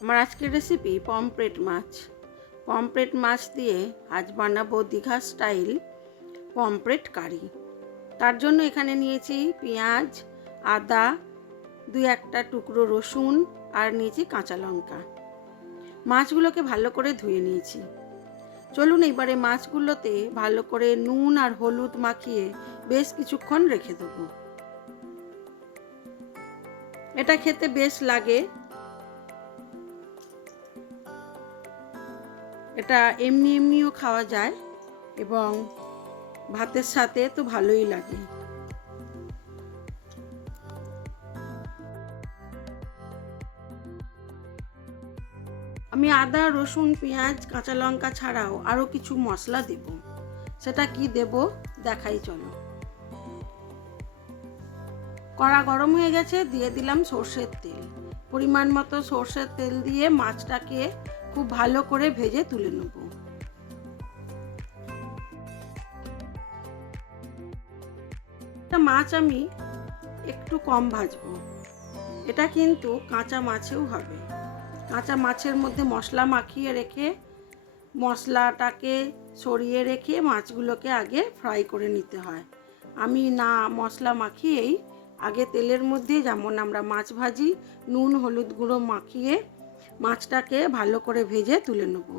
আমার আজকের recipe pomfret মাছ। Pomfret মাছ দিয়ে আজ বানাবো দীঘা স্টাইল পমফ্রেট কারি। তার জন্য এখানে নিয়েছি পেঁয়াজ, আদা, দুই একটা টুকরো রসুন আর নিয়েছি কাঁচা লঙ্কা। মাছগুলোকে ভালো করে ধুয়ে নিয়েছি। চলুন এবারে মাছগুলোতে ভালো করে নুন আর হলুদ মাখিয়ে বেশ কিছুক্ষণ রেখে দেবো। এটা খেতে বেশ লাগে। এটা এমনিও খাওয়া যায় এবং ভাতের সাথে তো ভালোই লাগে। আমি আদা, রসুন, পেঁয়াজ, কাঁচা লঙ্কা ছাড়াও আরও কিছু মশলা দেব। সেটা কি দেব দেখাই চলো। কড়া গরম হয়ে গেছে, দিয়ে দিলাম সর্ষের তেল। পরিমাণ মতো সর্ষের তেল দিয়ে মাছটাকে খুব ভালো করে ভেজে তুলে নেব। মাছ আমি একটু কম ভাজবো। এটা কিন্তু কাঁচা মাছেও হবে। কাঁচা মাছের মধ্যে মশলা মাখিয়ে রেখে মশলাটাকে সরিয়ে রেখে মাছগুলোকে আগে ফ্রাই করে নিতে হয়। আমি না মশলা মাখিয়েই আগে তেলের মধ্যে যেমন আমরা মাছ ভাজি নুন হলুদ গুঁড়ো মাখিয়ে মাছটাকে ভালো করে ভেজে তুলে নেব।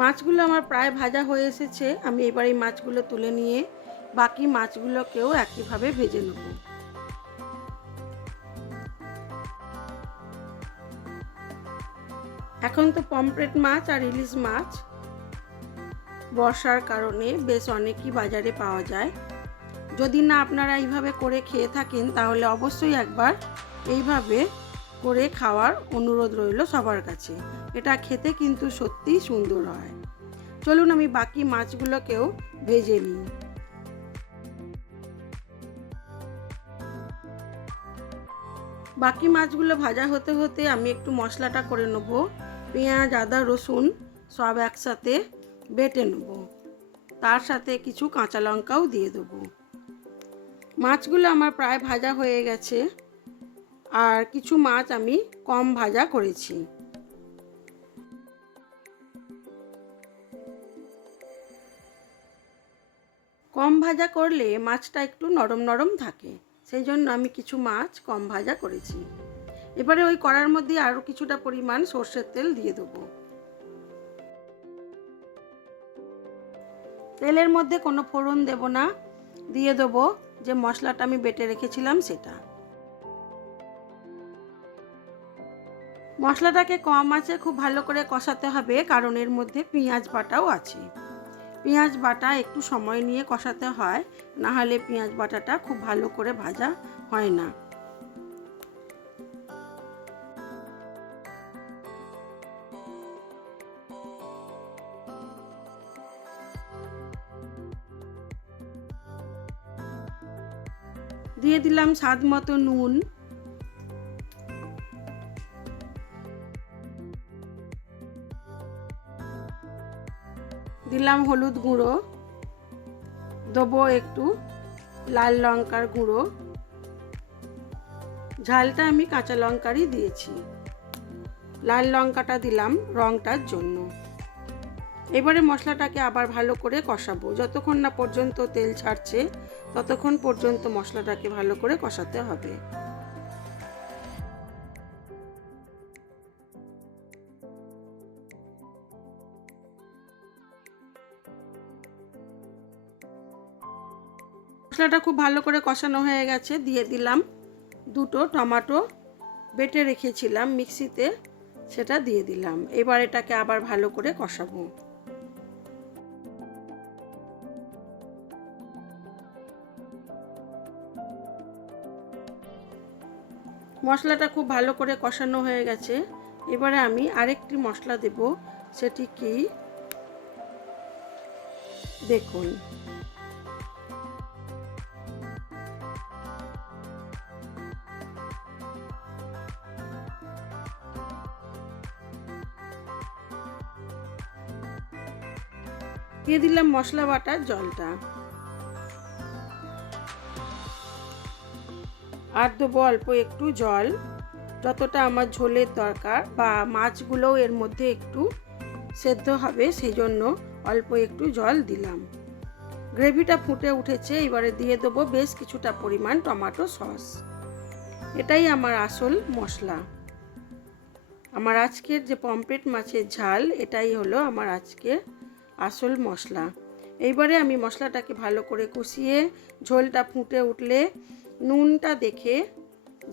মাছগুলো আমার প্রায় ভাজা হয়ে এসেছে। আমি এবার এই মাছগুলো তুলে নিয়ে বাকি মাছগুলোকেও একইভাবে ভেজে নেব। এখন তো পমফ্রেট মাছ আর ইলিশ মাছ বর্ষার কারণে বেশ অনেকই বাজারে পাওয়া যায়। যদি না আপনারা এইভাবে করে খেয়ে থাকেন তাহলে অবশ্যই একবার এইভাবে করে খাওয়ার অনুরোধ রইল সবার কাছে। এটা খেতে কিন্তু সত্যিই সুন্দর হয়। চলুন আমি বাকি মাছগুলোকেও ভেজে নিই। বাকি মাছগুলো ভাজা হতে হতে আমি একটু মশলাটা করে নেব। পেঁয়াজ, আদা, রসুন সব একসাথে বেটে নেব। তার সাথে কিছু কাঁচা লঙ্কাও দিয়ে দেবো। মাছগুলো আমার প্রায় ভাজা হয়ে গেছে আর কিছু মাছ আমি কম ভাজা করেছি। কম ভাজা করলে মাছটা একটু নরম নরম থাকে, সেই জন্য আমি কিছু মাছ কম ভাজা করেছি। এবারে ওই কড়ার মধ্যে আরও কিছুটা পরিমাণ সর্ষের তেল দিয়ে দেবো। তেলের মধ্যে কোনো ফোড়ন দেব না, দিয়ে দেবো যে মশলাটা আমি বেটে রেখেছিলাম সেটা। মশলাটাকে কম আঁচে খুব ভালো করে কষাতে হবে, কারণ এর মধ্যে পেঁয়াজ বাটাও আছে। পেঁয়াজ বাটা একটু সময় নিয়ে কষাতে হয়, না হলে পেঁয়াজ বাটাটা খুব ভালো করে ভাজা হয় না। দিয়ে দিলাম স্বাদ মতো নুন, দিলাম হলুদ গুঁড়ো, দেবো একটু লাল লঙ্কার গুঁড়ো। ঝালটা আমি কাঁচা লঙ্কারই দিয়েছি, লাল লঙ্কাটা দিলাম রঙটার জন্য। এবারে মশলাটাকে আবার ভালো করে কষাবো। যতক্ষণ না পর্যন্ত তেল ছাড়ছে ততক্ষণ পর্যন্ত মশলাটাকে ভালো করে কষাতে হবে। মশলাটা খুব ভালো করে কষানো হয়ে গেছে, দিয়ে দিলাম দুটো টমেটো বেটে রেখেছিলাম মিক্সিতে, সেটা দিয়ে দিলাম। এবার এটাকে আবার ভালো করে কষাবো। মশলাটা খুব ভালো করে কষানো হয়ে গেছে। এবারে আমি আরেকটি মশলা দেব, সেটি কি দেখুন। দিয়ে দিলাম মশলা বাটার জলটা, আর দেবো অল্প একটু জল, যতটা আমার ঝোলের দরকার বা মাছগুলোও এর মধ্যে একটু সেদ্ধ হবে সেই জন্য অল্প একটু জল দিলাম। গ্রেভিটা ফুটে উঠেছে, এবারে দিয়ে দেবো বেশ কিছুটা পরিমাণ টমেটো সস। এটাই আমার আসল মশলা। আমার আজকের যে পমফ্রেট মাছের ঝাল, এটাই হলো আমার আজকের আসল মশলা। এইবারে আমি মশলাটাকে ভালো করে কষিয়ে ঝোলটা ফুটে উঠলে নুনটা দেখে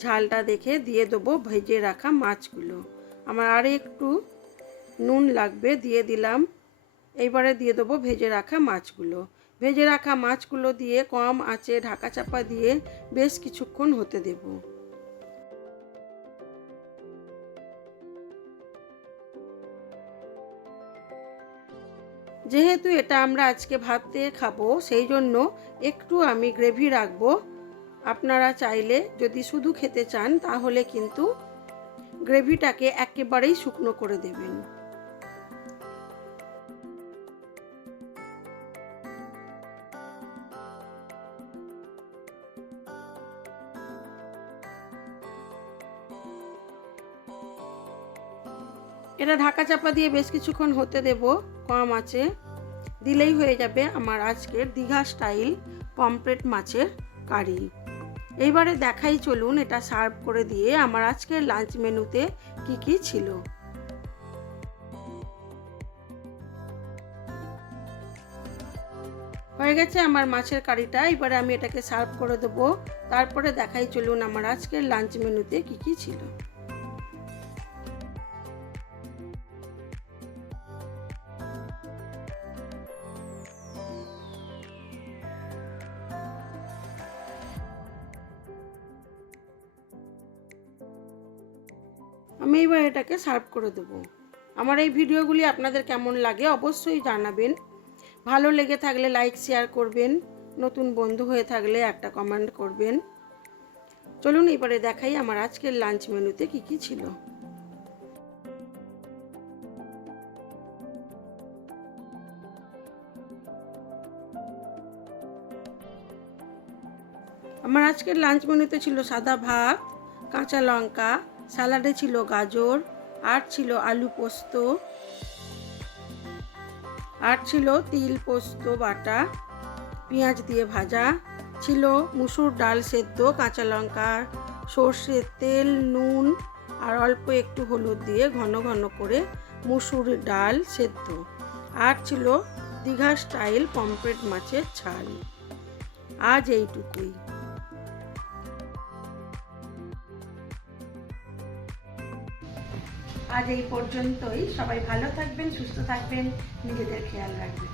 ঝালটা দেখে দিয়ে দেবো ভেজে রাখা মাছগুলো। আমার আর একটু নুন লাগবে, দিয়ে দিলাম। এইবারে দিয়ে দেবো ভেজে রাখা মাছগুলো। ভেজে রাখা মাছগুলো দিয়ে কম আঁচে ঢাকা চাপা দিয়ে বেশ কিছুক্ষণ হতে দেব। যেহেতু এটা আমরা আজকে ভাত দিয়ে খাবো সেই জন্য একটু আমি গ্রেভি রাখবো। আপনারা চাইলে যদি শুধু খেতে চান তাহলে কিন্তু গ্রেভিটাকে একেবারেই শুকনো করে দেবেন। এটা ঢাকা চাপা দিয়ে বেশ কিছুক্ষণ হতে দেব কম আঁচে। দিলেই হয়ে যাবে আমার আজকের দীঘা স্টাইল পমফ্রেট মাছের কারি। এইবারে দেখাই চলুন এটা সার্ভ করে দিয়ে আমার আজকের লাঞ্চ মেনুতে কি কি ছিল। হয়ে গেছে আমার মাছের কারিটা, এবারে আমি এটাকে সার্ভ করে দেবো। তারপরে দেখাই চলুন আমার আজকের লাঞ্চ মেনুতে কি কি ছিল। আমি এবার এটাকে সার্ভ করে দেবো। আমার এই ভিডিওগুলি আপনাদের কেমন লাগে অবশ্যই জানাবেন। ভালো লেগে থাকলে লাইক শেয়ার করবেন, নতুন বন্ধু হয়ে থাকলে একটা কমেন্ট করবেন। চলুন এবারে দেখাই আমার আজকের লাঞ্চ মেনুতে কি কি ছিল। আমার আজকের লাঞ্চ মেনুতে ছিল সাদা ভাত, কাঁচা লঙ্কা, স্যালাডে ছিল গাজর, আর ছিল আলু পোস্ত, আর ছিল তিল পোস্ত বাটা পেঁয়াজ দিয়ে ভাজা, ছিল মুসুর ডাল সেদ্ধ, কাঁচা লঙ্কা, সর্ষের তেল, নুন আর অল্প একটু হলুদ দিয়ে ঘন ঘন করে মুসুর ডাল সেদ্ধ, আর ছিল দীঘা স্টাইল পমফ্রেট মাছের ঝাল। আজ এইটুকুই। আজ এই পর্যন্তই। সবাই ভালো থাকবেন, সুস্থ থাকবেন, নিজেদের খেয়াল রাখবেন।